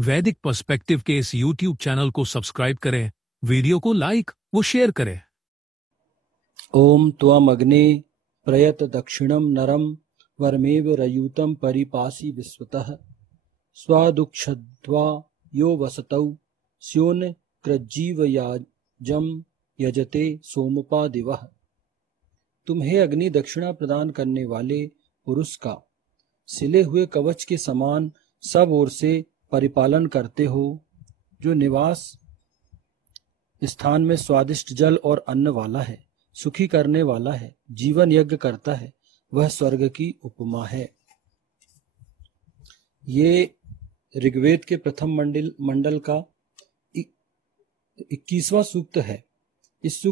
वैदिक पर्सपेक्टिव के इस YouTube चैनल को सब्सक्राइब करें, वीडियो को लाइक व शेयर करें। ओम त्वम अग्ने प्रयत दक्षिणम नरम वरमेव रयूतम परिपासी विश्वतः स्वादुक्षध्वा यो वसतौ स्योन कृज्जीव याजम यजते सोमपा दिवः। तुम हे अग्नि दक्षिणा प्रदान करने वाले पुरुष का सिले हुए कवच के समान सब ओर से परिपालन करते हो, जो निवास स्थान में स्वादिष्ट जल और अन्न वाला है, सुखी करने वाला है, जीवन यज्ञ करता है, वह स्वर्ग की उपमा है। ये ऋग्वेद के प्रथम मंडल का 21वां सूक्त है। इस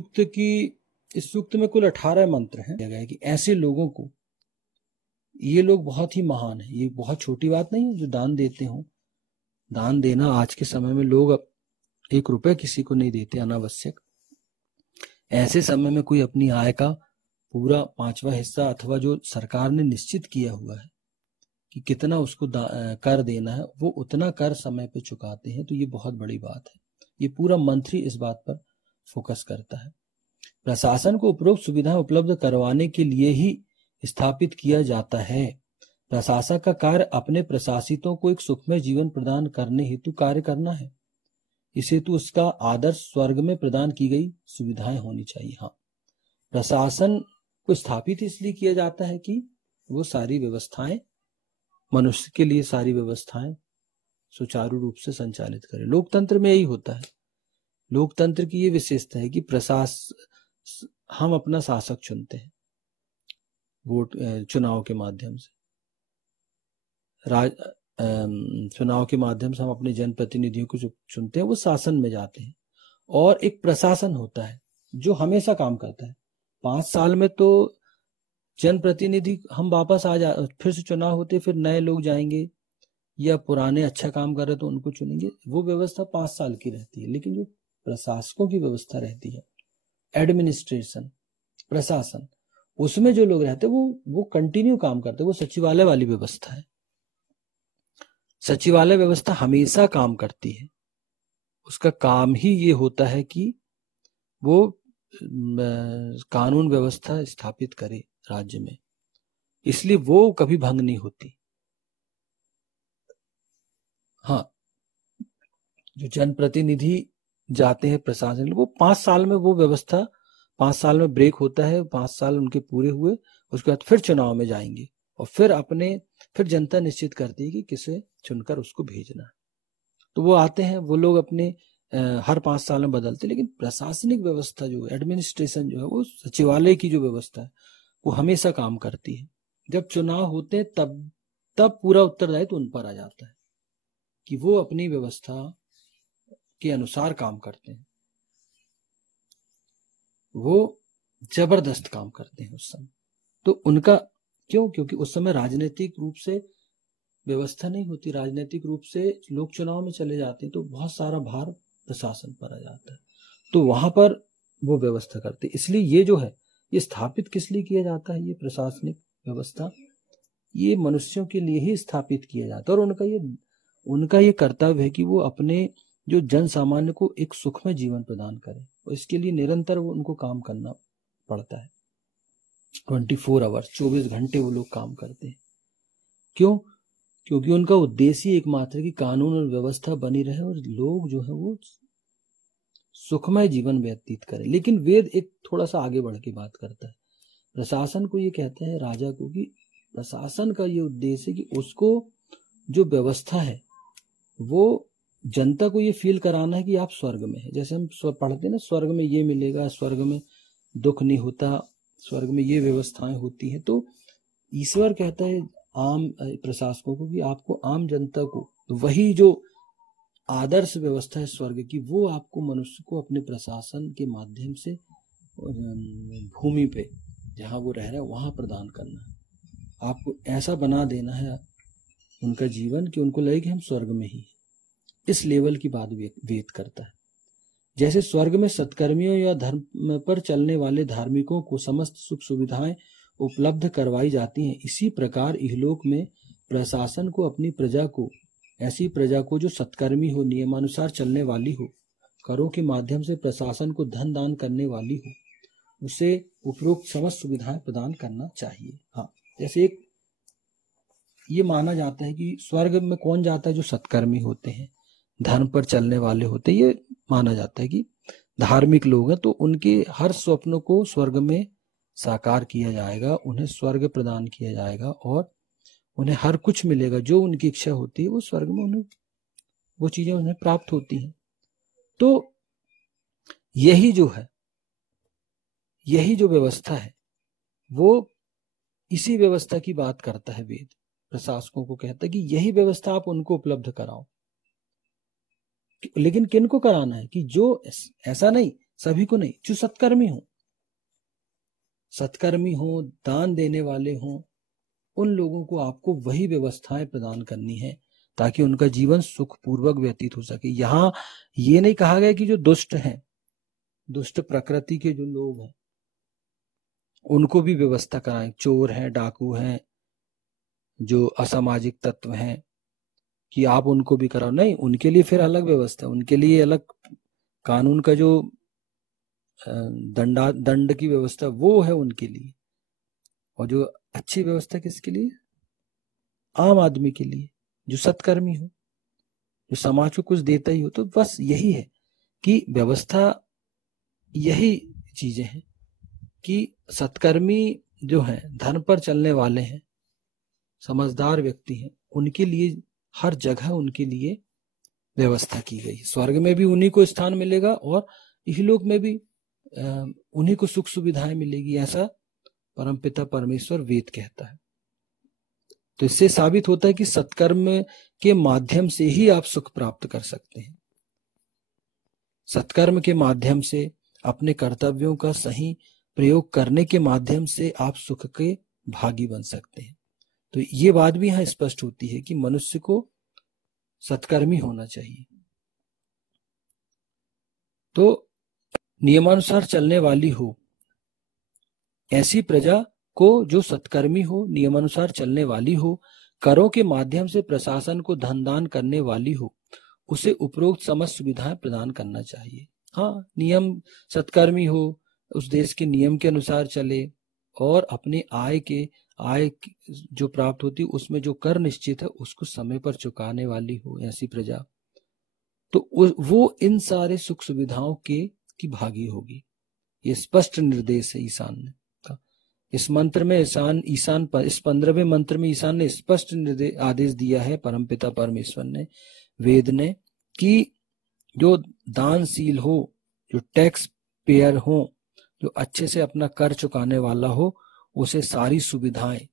सूक्त में कुल 18 मंत्र हैं कि ऐसे लोगों को, ये लोग बहुत ही महान है। ये बहुत छोटी बात नहीं है जो दान देते हो। दान देना आज के समय में लोग 1 रुपए किसी को नहीं देते अनावश्यक। ऐसे समय में कोई अपनी आय का पूरा 5वां हिस्सा अथवा जो सरकार ने निश्चित किया हुआ है कि कितना उसको कर देना है, वो उतना कर समय पे चुकाते हैं, तो ये बहुत बड़ी बात है। ये पूरा मंत्र ही इस बात पर फोकस करता है। प्रशासन को उपरोक्त सुविधाएं उपलब्ध करवाने के लिए ही स्थापित किया जाता है। प्रशासक का कार्य अपने प्रशासितों को एक सुखमय जीवन प्रदान करने हेतु कार्य करना है। इस हेतु उसका आदर्श स्वर्ग में प्रदान की गई सुविधाएं होनी चाहिए। हाँ, प्रशासन को स्थापित इसलिए किया जाता है कि वो सारी व्यवस्थाएं, मनुष्य के लिए सारी व्यवस्थाएं सुचारू रूप से संचालित करे। लोकतंत्र में यही होता है। लोकतंत्र की ये विशेषता है कि हम अपना शासक चुनते हैं वोट चुनाव के माध्यम से। चुनाव के माध्यम से हम अपने जनप्रतिनिधियों को जो चुनते हैं वो शासन में जाते हैं, और एक प्रशासन होता है जो हमेशा काम करता है। 5 साल में तो जनप्रतिनिधि हम वापस फिर से चुनाव होते, फिर नए लोग जाएंगे, या पुराने अच्छा काम कर रहे तो उनको चुनेंगे। वो व्यवस्था 5 साल की रहती है। लेकिन जो प्रशासकों की व्यवस्था रहती है, एडमिनिस्ट्रेशन, प्रशासन, उसमें जो लोग रहते हैं वो कंटिन्यू काम करते हैं। वो सचिवालय वाली व्यवस्था है। सचिवालय व्यवस्था हमेशा काम करती है। उसका काम ही ये होता है कि वो कानून व्यवस्था स्थापित करे राज्य में, इसलिए वो कभी भंग नहीं होती। हाँ, जो जनप्रतिनिधि जाते हैं प्रशासन, वो 5 साल में वो व्यवस्था, 5 साल में ब्रेक होता है, 5 साल उनके पूरे हुए, उसके बाद फिर चुनाव में जाएंगे, और फिर जनता निश्चित करती है कि किसे चुनकर उसको भेजना है। तो वो आते हैं, वो लोग अपने हर 5 साल में बदलते। लेकिन प्रशासनिक व्यवस्था जो है, एडमिनिस्ट्रेशन जो है, वो सचिवालय की जो व्यवस्था है वो हमेशा काम करती है। जब चुनाव होते हैं तब पूरा उत्तरदायित्व उन पर आ जाता है कि वो अपनी व्यवस्था के अनुसार काम करते हैं। वो जबरदस्त काम करते हैं उस समय। तो उनका क्योंकि उस समय राजनीतिक रूप से व्यवस्था नहीं होती, राजनीतिक रूप से लोग चुनाव में चले जाते हैं, तो बहुत सारा भार प्रशासन पर आ जाता है। तो वहां पर वो व्यवस्था करते हैं। इसलिए ये जो है, ये स्थापित किस लिए किया जाता है? ये प्रशासनिक व्यवस्था ये मनुष्यों के लिए ही स्थापित किया जाता है, और उनका ये कर्तव्य है कि वो अपने जो जन सामान्य को एक सुखमय जीवन प्रदान करें, और इसके लिए निरंतर वो उनको काम करना पड़ता है। 24 आवर्स, 24 घंटे वो लोग काम करते हैं। क्यों? क्योंकि उनका उद्देश्य एकमात्र कि कानून और व्यवस्था बनी रहे और लोग जो है वो सुखमय जीवन व्यतीत करें। लेकिन वेद एक थोड़ा सा आगे बढ़ के बात करता है। प्रशासन को ये कहते हैं, राजा को, कि प्रशासन का ये उद्देश्य है कि उसको जो व्यवस्था है वो जनता को ये फील कराना है कि आप स्वर्ग में है। जैसे हम पढ़ते हैं ना, स्वर्ग में ये मिलेगा, स्वर्ग में दुख नहीं होता, स्वर्ग में ये व्यवस्थाएं होती हैं। तो ईश्वर कहता है आम प्रशासकों को कि आपको, आम जनता को, वही जो आदर्श व्यवस्था है स्वर्ग की, वो आपको, मनुष्य को अपने प्रशासन के माध्यम से भूमि पे जहाँ वो रह रहा है वहां प्रदान करना है। आपको ऐसा बना देना है उनका जीवन कि उनको लगे कि हम स्वर्ग में ही। इस लेवल की बात वेद करता है। जैसे स्वर्ग में सत्कर्मियों या धर्म पर चलने वाले धार्मिकों को समस्त सुख सुविधाएं उपलब्ध करवाई जाती हैं, इसी प्रकार इहलोक में प्रशासन को अपनी प्रजा को ऐसी प्रजा को जो सत्कर्मी हो, नियमानुसार चलने वाली हो, करों के माध्यम से प्रशासन को धन दान करने वाली हो, उसे उपरोक्त समस्त सुविधाएं प्रदान करना चाहिए। हाँ, जैसे एक ये माना जाता है कि स्वर्ग में कौन जाता है? जो सत्कर्मी होते हैं, धर्म पर चलने वाले होते हैं। ये माना जाता है कि धार्मिक लोग हैं तो उनके हर स्वप्न को स्वर्ग में साकार किया जाएगा, उन्हें स्वर्ग प्रदान किया जाएगा और उन्हें हर कुछ मिलेगा, जो उनकी इच्छा होती है वो स्वर्ग में उन्हें वो चीजें उन्हें प्राप्त होती हैं। तो यही जो है, यही जो व्यवस्था है, वो इसी व्यवस्था की बात करता है वेद। प्रशासकों को कहता है कि यही व्यवस्था आप उनको उपलब्ध कराओ। लेकिन किनको कराना है? कि जो ऐसा नहीं, सभी को नहीं, जो सत्कर्मी हो, सत्कर्मी हो, दान देने वाले हो, उन लोगों को आपको वही व्यवस्थाएं प्रदान करनी है ताकि उनका जीवन सुखपूर्वक व्यतीत हो सके। यहां ये नहीं कहा गया कि जो दुष्ट हैं, दुष्ट प्रकृति के जो लोग हैं उनको भी व्यवस्था कराएं, चोर हैं, डाकू हैं, जो असामाजिक तत्व हैं, कि आप उनको भी कराओ। नहीं, उनके लिए फिर अलग व्यवस्था, उनके लिए अलग कानून का जो दंड की व्यवस्था वो है उनके लिए। और जो अच्छी व्यवस्था किसके लिए? आम आदमी के लिए, जो सत्कर्मी हो, जो समाज को कुछ देता ही हो। तो बस यही है कि व्यवस्था, यही चीजें हैं कि सत्कर्मी जो हैं, धर्म पर चलने वाले हैं, समझदार व्यक्ति हैं, उनके लिए हर जगह उनके लिए व्यवस्था की गई। स्वर्ग में भी उन्हीं को स्थान मिलेगा और इहलोक में भी उन्हीं को सुख सुविधाएं मिलेगी, ऐसा परमपिता परमेश्वर वेद कहता है। तो इससे साबित होता है कि सत्कर्म के माध्यम से ही आप सुख प्राप्त कर सकते हैं। सत्कर्म के माध्यम से, अपने कर्तव्यों का सही प्रयोग करने के माध्यम से आप सुख के भागी बन सकते हैं। तो ये बात भी यहां स्पष्ट होती है कि मनुष्य को सत्कर्मी होना चाहिए। तो नियमानुसार चलने वाली हो, ऐसी प्रजा को जो सत्कर्मी हो, नियमानुसार चलने वाली हो, करों के माध्यम से प्रशासन को धन दान करने वाली हो, उसे उपरोक्त समस्त सुविधाएं प्रदान करना चाहिए। हाँ, नियम, सत्कर्मी हो, उस देश के नियम के अनुसार चले और अपने आय जो प्राप्त होती है उसमें जो कर निश्चित है उसको समय पर चुकाने वाली हो ऐसी प्रजा, तो वो इन सारे सुख सुविधाओं की भागी होगी। ये स्पष्ट निर्देश है ईशान ने का। इस मंत्र में इस 15वें मंत्र में ईशान ने स्पष्ट आदेश दिया है, परमपिता परमेश्वर ने, वेद ने, कि जो दानशील हो, जो टैक्स पेयर हो, जो अच्छे से अपना कर चुकाने वाला हो, उसे सारी सुविधाएं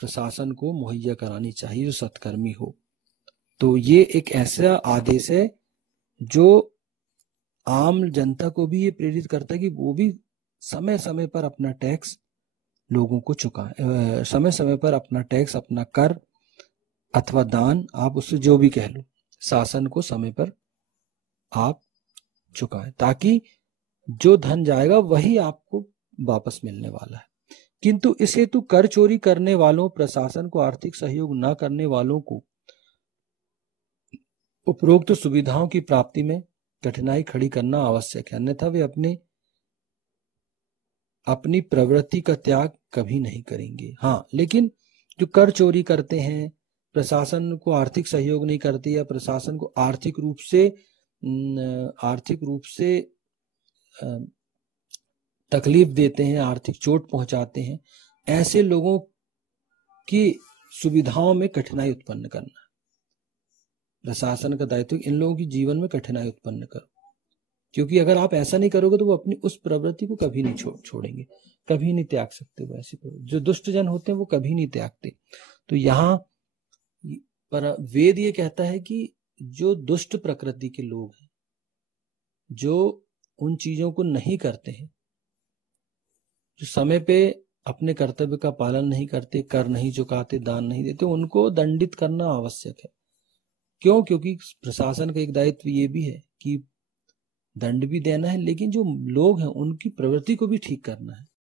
प्रशासन को मुहैया करानी चाहिए, जो सत्कर्मी हो। तो ये एक ऐसा आदेश है जो आम जनता को भी ये प्रेरित करता है कि वो भी समय समय पर अपना टैक्स लोगों को चुकाएं, समय समय पर अपना टैक्स, अपना कर अथवा दान, आप उससे जो भी कह लो, शासन को समय पर आप चुकाएं, ताकि जो धन जाएगा वही आपको वापस मिलने वाला है। किंतु इस हेतु कर चोरी करने वालों, प्रशासन को आर्थिक सहयोग न करने वालों को उपरोक्त सुविधाओं की प्राप्ति में कठिनाई खड़ी करना आवश्यक है, अन्यथा वे अपनी प्रवृत्ति का त्याग कभी नहीं करेंगे। हाँ, लेकिन जो कर चोरी करते हैं, प्रशासन को आर्थिक सहयोग नहीं करते या प्रशासन को आर्थिक रूप से तकलीफ देते हैं, आर्थिक चोट पहुंचाते हैं, ऐसे लोगों की सुविधाओं में कठिनाई उत्पन्न करना। प्रशासन का दायित्व इन लोगों की जीवन में कठिनाई उत्पन्न करो, क्योंकि अगर आप ऐसा नहीं करोगे तो वो अपनी उस प्रवृत्ति को कभी नहीं छोड़ेंगे, कभी नहीं त्याग सकते। वो ऐसी जो दुष्ट जन होते हैं वो कभी नहीं त्यागते। तो यहाँ पर वेद ये कहता है कि जो दुष्ट प्रकृति के लोग हैं, जो उन चीजों को नहीं करते हैं, जो समय पे अपने कर्तव्य का पालन नहीं करते, कर नहीं चुकाते, दान नहीं देते, उनको दंडित करना आवश्यक है। क्यों? क्योंकि प्रशासन का एक दायित्व ये भी है कि दंड भी देना है, लेकिन जो लोग हैं उनकी प्रवृत्ति को भी ठीक करना है।